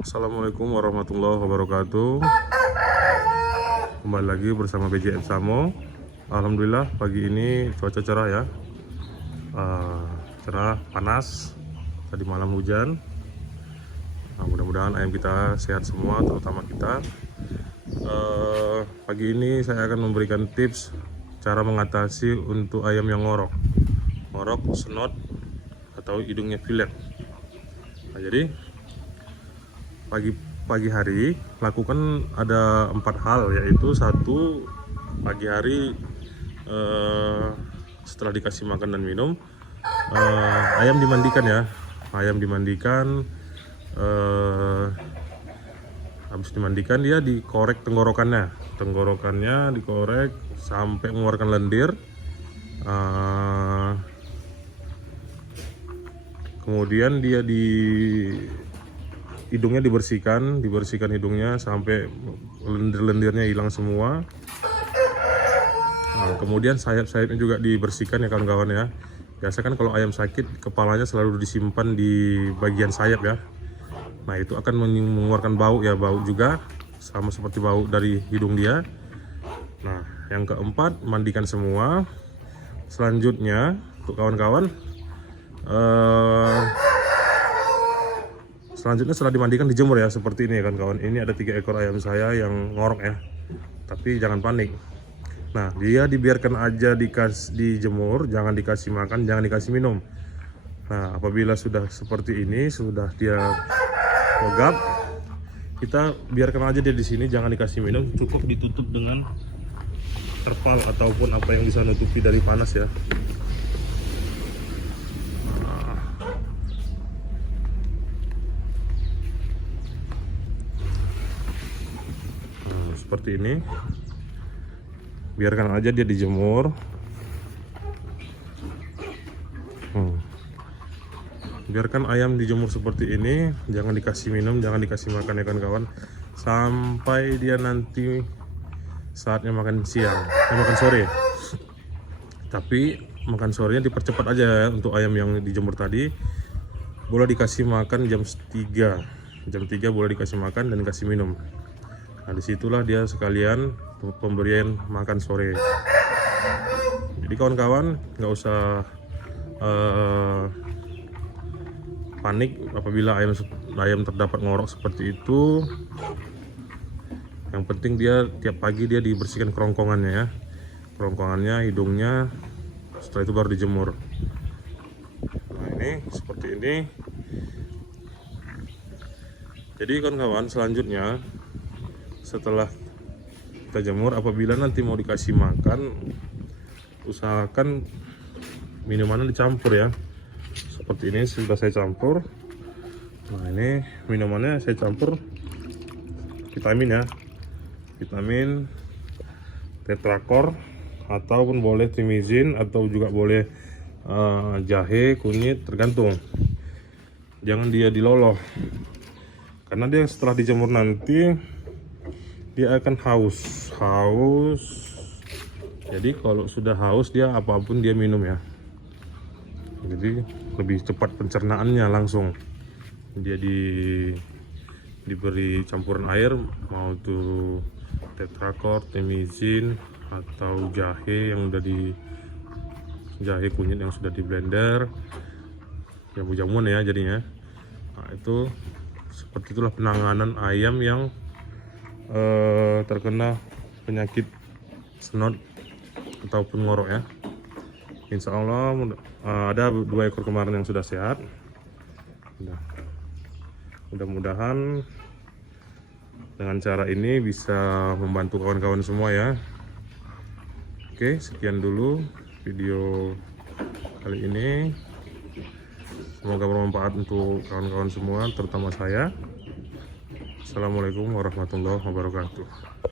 Assalamualaikum warahmatullahi wabarakatuh. Kembali lagi bersama BJM Samo. Alhamdulillah pagi ini cuaca cerah ya, cerah, panas. Tadi malam hujan. Mudah-mudahan ayam kita sehat semua, terutama kita. Pagi ini saya akan memberikan tips cara mengatasi untuk ayam yang ngorok, senot atau hidungnya filet. Nah, jadi pagi hari lakukan ada 4 hal, yaitu satu, pagi hari setelah dikasih makan dan minum, ayam dimandikan ya, habis dimandikan dia dikorek tenggorokannya dikorek sampai mengeluarkan lendir. Kemudian dia hidungnya dibersihkan hidungnya sampai lendir-lendirnya hilang semua. Kemudian sayap-sayapnya juga dibersihkan ya kawan-kawan ya. Biasa kan kalau ayam sakit kepalanya selalu disimpan di bagian sayap ya. Nah, itu akan mengeluarkan bau ya, bau juga sama seperti bau dari hidung dia. Nah, yang keempat, mandikan semua. Selanjutnya untuk kawan-kawan, selanjutnya setelah dimandikan dijemur ya, seperti ini ya kawan-kawan. Ini ada 3 ekor ayam saya yang ngorok ya, tapi jangan panik. Nah, dia dibiarkan aja dijemur, jangan dikasih makan, jangan dikasih minum. Nah, apabila sudah seperti ini, sudah dia logap, kita biarkan aja dia di sini, jangan dikasih minum, cukup ditutup dengan terpal ataupun apa yang bisa nutupi dari panas ya. Seperti ini, biarkan aja dia dijemur. Biarkan ayam dijemur seperti ini, jangan dikasih minum, jangan dikasih makan ya kawan-kawan, sampai dia nanti saatnya makan siang, makan sore. Tapi makan sorenya dipercepat aja ya, untuk ayam yang dijemur tadi. Boleh dikasih makan jam 3 boleh dikasih makan dan dikasih minum. Nah, disitulah dia sekalian pemberian makan sore. Jadi kawan-kawan nggak usah panik apabila ayam terdapat ngorok seperti itu. Yang penting dia tiap pagi dia dibersihkan kerongkongannya ya, hidungnya. Setelah itu baru dijemur. Nah, ini seperti ini. Jadi kawan-kawan, selanjutnya setelah kita jemur, apabila nanti mau dikasih makan, usahakan minumannya dicampur ya. Seperti ini sudah saya campur. Nah, ini minumannya saya campur vitamin ya, vitamin tetrakor, ataupun boleh trimizin, atau juga boleh jahe, kunyit, tergantung. Jangan dia diloloh, karena dia setelah dijemur nanti dia akan haus. Jadi kalau sudah haus, dia apapun dia minum ya. Jadi lebih cepat pencernaannya, langsung dia diberi campuran air, mau itu tetrakor, trimizin, atau jahe yang udah jahe kunyit yang sudah di blender, jamu-jamuan ya jadinya. Nah, itu seperti itulah penanganan ayam yang terkena penyakit senot ataupun ngorok ya. Insya Allah ada 2 ekor kemarin yang sudah sehat. Mudah-mudahan dengan cara ini bisa membantu kawan-kawan semua ya. Oke, sekian dulu video kali ini. Semoga bermanfaat untuk kawan-kawan semua, terutama saya. Assalamualaikum warahmatullahi wabarakatuh.